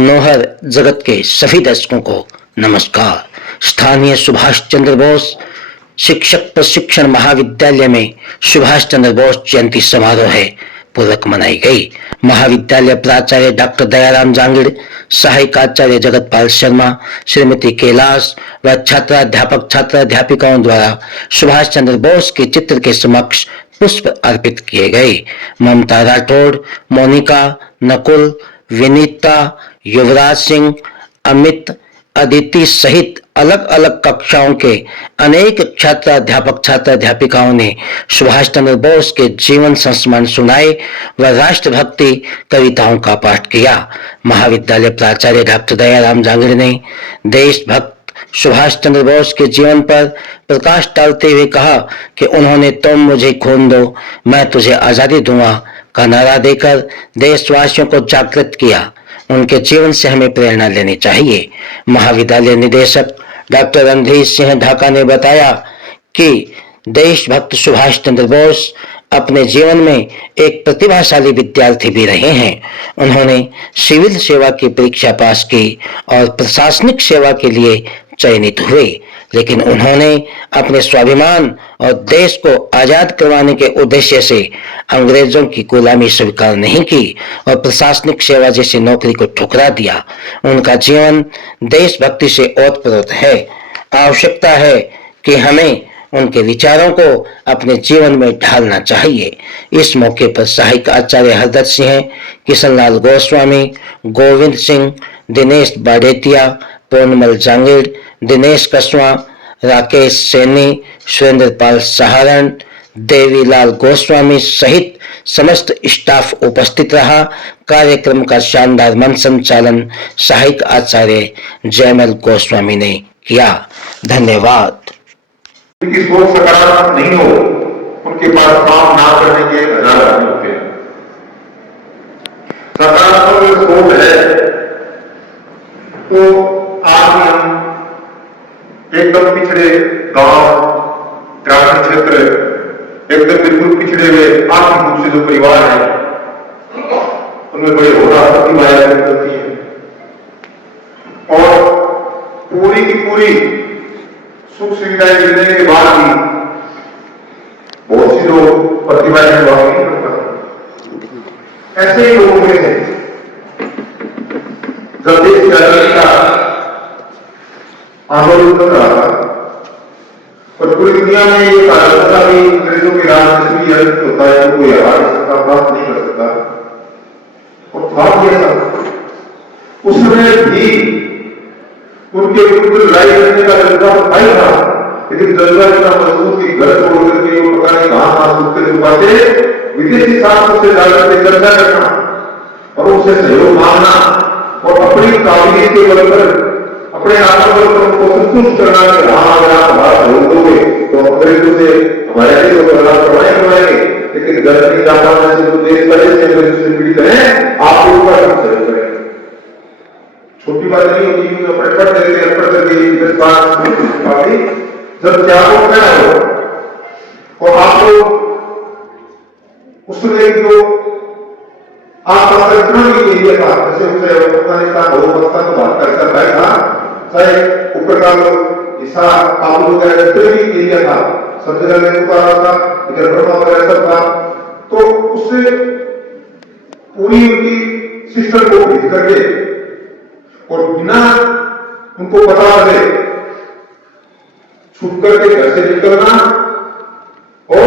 नौहर जगत के सभी दर्शकों को नमस्कार। स्थानीय सुभाष चंद्र बोस शिक्षक प्रशिक्षण महाविद्यालय में सुभाष चंद्र बोस जयंती समारोह पूर्वक मनाई गई। महाविद्यालय प्राचार्य डॉक्टर दयाराम जांगिड़, सहायक आचार्य जगतपाल शर्मा, श्रीमती कैलाश व छात्राध्यापक छात्राध्यापिकाओं द्वारा सुभाष चंद्र बोस के चित्र के समक्ष पुष्प अर्पित किए गए। ममता राठौड़, मोनिका, नकुल, विनीता, युवराज सिंह, अमित, अदिति सहित अलग अलग कक्षाओं के अनेक छात्राध्यापक छात्राध्यापिकाओं ने सुभाष चंद्र बोस के जीवन संस्मरण सुनाए व राष्ट्रभक्ति कविताओं का पाठ किया। महाविद्यालय प्राचार्य डॉक्टर दयाराम जांगिड़ ने देशभक्त सुभाष चंद्र बोस के जीवन पर प्रकाश डालते हुए कहा कि उन्होंने तुम मुझे खून दो मैं तुझे आजादी दूंगा का नारा देकर देशवासियों को जागृत किया। उनके जीवन से हमें प्रेरणा लेनी चाहिए। महाविद्यालय निदेशक डॉक्टर रणधीर सिंह ढाका ने बताया कि देशभक्त सुभाष चंद्र बोस अपने जीवन में एक प्रतिभाशाली विद्यार्थी भी रहे हैं। उन्होंने सिविल सेवा की परीक्षा पास की और प्रशासनिक सेवा के लिए चयनित हुए, लेकिन उन्होंने अपने स्वाभिमान और देश को आजाद करवाने के उद्देश्य से अंग्रेजों की गुलामी स्वीकार नहीं की और प्रशासनिक सेवा जैसी नौकरी को ठुकरा दिया। उनका जीवन देशभक्ति से ओतप्रोत है। आवश्यकता है कि हमें उनके विचारों को अपने जीवन में ढालना चाहिए। इस मौके पर सहायक आचार्य हरदत्त सिंह, किशनलाल गोस्वामी, गोविंद सिंह, दिनेश बाडेतिया, पूर्णमल जांगिड़, दिनेश कसवा, राकेश सैनी, सुरेंद्र पाल सहारण, देवीलाल गोस्वामी सहित समस्त स्टाफ उपस्थित रहा। कार्यक्रम का शानदार मंच संचालन सहायक आचार्य जयमल गोस्वामी ने किया। धन्यवाद। उनकी सोच सकारात्मक नहीं हो, उनके पास काम ना करने के हजार आदमी होते हैं। सकारात्मक सोच है तो आज हम एकदम पिछड़े गांव, ग्रामीण क्षेत्र, एकदम बिल्कुल पिछड़े हुए आर्थिक रूप से जो परिवार है उनमें बड़े होना प्रतिभाएं होती है और पूरी की पूरी सुख सुविधाएं मिलने के बाद भी बहुत सी लोग प्रतिभाएं नहीं कर पाते। ऐसे ही लोगों में है जब देश की आजादी का आंदोलन चल रहा था और पूरी दुनिया में ये कहा जाता था कि अंग्रेजों के राज में भी अर्थ होता है तो कोई आवाज सकता, बात नहीं कर सकता और था भी ऐसा। उस समय भी उनके बिल्कुल लड़ाई करने का जज्बा भाई था, लेकिन जज्बा इतना मजबूत कि घर छोड़ करके वो पता नहीं कहां सूखते छुपाते विदेशी शासकों से जाकर चर्चा करना और उनसे सहयोग मांगना और अपनी काबिलियत के बल पर अपने आत्मबल पर उनको संतुष्ट करना कि हाँ अगर आप हमारा सहयोग दोगे तो अंग्रेजों से हमारे देश को करवाएंगे, लेकिन घर नहीं जा पाने से तो देश पहले से अंग्रेजों से पीड़ित है, आपको ऊपर हम सहयोग करेंगे। छोटी बात नहीं होती, पढ़ करके जब त्यागों में हो और आप लोग उसमें जो आप इतना भी नहीं था, जैसे उसे अफगानिस्तान हो, पाकिस्तान तो भारत का ऐसा बैठ था, चाहे ऊपर का हिस्सा आप लोग एरिया था, सब जगह में उतारा था, इधर ब्रह्मा वगैरह सब था, तो उससे पूरी उनकी सिस्टम को भेज करके और बिना उनको पता लगे छुप करके घर से निकलना और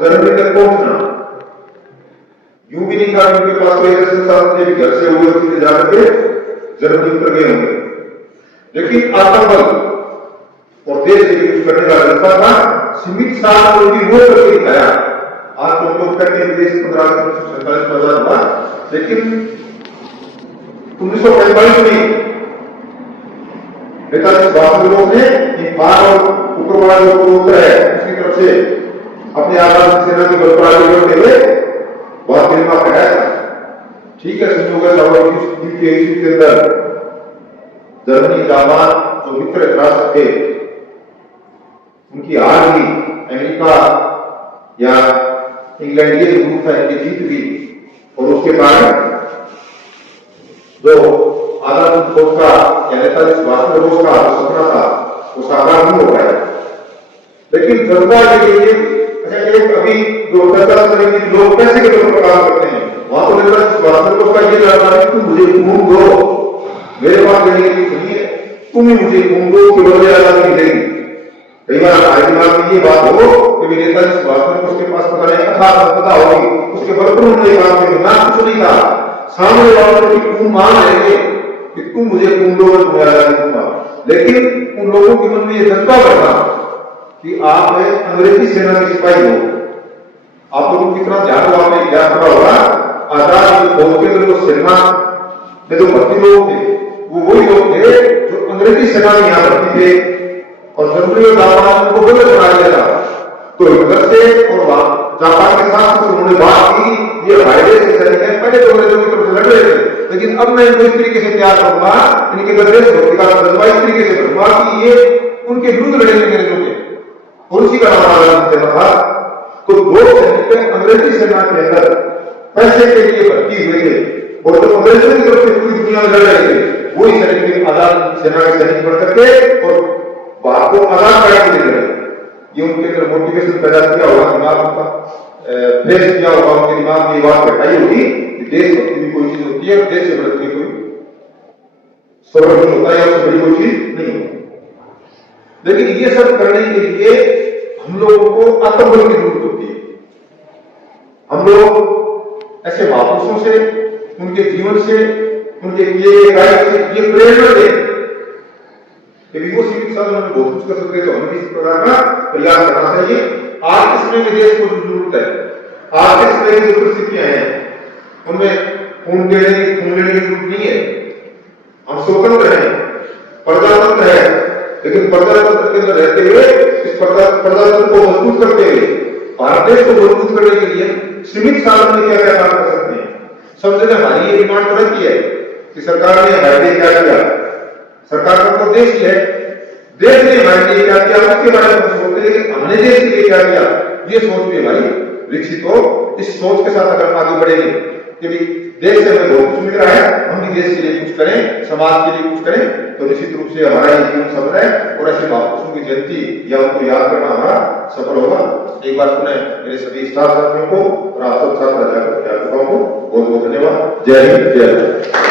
जर्मनी तक पहुंचना। यूं भी नहीं था उनके पास कोई ऐसे संसाधन भी घर से हुए जाकर के जर्मनी उतर गए होंगे, लेकिन आत्मबल और देश के कुछ करने का जज्बा था। सीमित साथ उनकी वो करके दिखाया। आज तो लोग कहते हैं देश 1547 में आजाद हुआ, लेकिन 1945 में नेताजी सुभाष चंद्र बोस ने इन पार और ऊपर जो उत्तर है उसकी तरफ से अपने आजाद सेना की बलपराई करते हुए बहुत दिन में कहा था। ठीक है, संयोग के अंदर जर्मनी, जापान जो मित्र राष्ट्र थे उनकी हार भी, अमेरिका या इंग्लैंड ये ग्रुप था इनकी जीत भी, और उसके बाद जो बोस का या नेताजी सुभाष चंद्र बोस का जो सपना था वो साकार नहीं हो पाया। लेकिन जज्बा ये अच्छा एक अभी जो चर्चा करेंगे कि लोग पैसे के तौर पर काम करते हैं, वहां तो नेताजी सुभाष चंद्र बोस का ये लड़ना है तुम मुझे खून दो, मेरे पास देने की कुछ नहीं है, तुम ही मुझे खून दो कि बदले आजादी मिलेगी। कई बार हमारे दिमाग में ये बात हो कि नेताजी सुभाष चंद्र बोस के पास पता नहीं अथाह संपदा होगी, उसके बरकत उन्होंने काम किया ना कुछ नहीं था, सामने वालों की खून मांग लेंगे कि तुम मुझे खून दो मैं तुम्हें आजादी दूंगा। लेकिन उन लोगों के मन में ये जज्बा बैठा कि आप अंग्रेजी सेना के सिपाही हो। आप लोगों की तरह ध्यान हो, आपने याद करा होगा आजाद फौज के अंदर जो सेना में जो भर्ती लोग थे वो वही लोग थे जो अंग्रेजी सेना में यहाँ भर्ती थे और जनवरी और जापान उनको गलत बना दिया था। तो हिटलर से और जापान के साथ उन्होंने बात की ये फायदे से सैनिक है, पहले तो अंग्रेजों की तरफ से लड़ रहे थे, लेकिन अब मैं इनको इस तरीके से तैयार करूंगा, इनके देशभक्ति का जज्बा इस तरीके से करूंगा कि ये उनके विरुद्ध लड़ेंगे अंग्रेजों के, और उसी का नाम आजाद सेना था। तो दो सैनिक अंग्रेजी सेना के अंदर पैसे के लिए भर्ती हुए थे और जो अंग्रेजों की तरफ से पूरी दुनिया में लड़ रहे थे वही सैनिक आजाद सेना के सैनिक बन करके और भारत को आजाद कराने के लिए ये उनके अंदर मोटिवेशन पैदा किया होगा, दिमाग उनका फ्रेश किया होगा, उनके दिमाग में ये बात बैठाई होगी कि देशभक्ति भी कोई चीज होती है और देश से बढ़ती कोई संरक्षण होता है, उससे बड़ी कोई चीज नहीं होती। लेकिन ये सब करने के लिए हम लोगों को आत्मबल की जरूरत होती है। हम लोग ऐसे महापुरुषों से, उनके जीवन से, उनके किए कार्य से ये प्रेरणा लें कि वो सीमित साधन में बहुत कुछ कर सकते हैं, तो हमें इस प्रकार का प्रयास करना चाहिए। आज के समय में देश को जो जरूरत है, आज के समय की जो परिस्थितियां हैं उनमें खून लेने की जरूरत नहीं है। हम स्वतंत्र हैं, प्रजातंत्र है, लेकिन प्रजातंत्र के अंदर रहते हुए इस प्रजातंत्र को मजबूत करते हुए भारत देश को मजबूत करने के लिए सीमित साधन में क्या क्या काम कर सकते हैं। सबसे ज्यादा हमारी ये डिमांड तो रहती है कि सरकार ने हमारे लिए क्या किया, सरकार का तो देश ही है, देश ने हमारे लिए क्या किया उसके बारे में सोचते हैं कि हमने देश के लिए क्या किया, ये सोच भी हमारी विकसित हो। इस सोच के साथ अगर हम आगे बढ़ेंगे कि देश से हमें बहुत कुछ मिल रहा है, हम भी देश के लिए कुछ करें, समाज के लिए कुछ करें, तो निश्चित रूप से हमारा ये जीवन सफल है और ऐसे महापुरुषों की जयंती या उनको याद करना हमारा सफल होगा। एक बार पुनः मेरे सभी स्टाफ साथियों को और आप सब छात्र अध्यापकों को बहुत बहुत धन्यवाद। जय हिंद, जय भारत।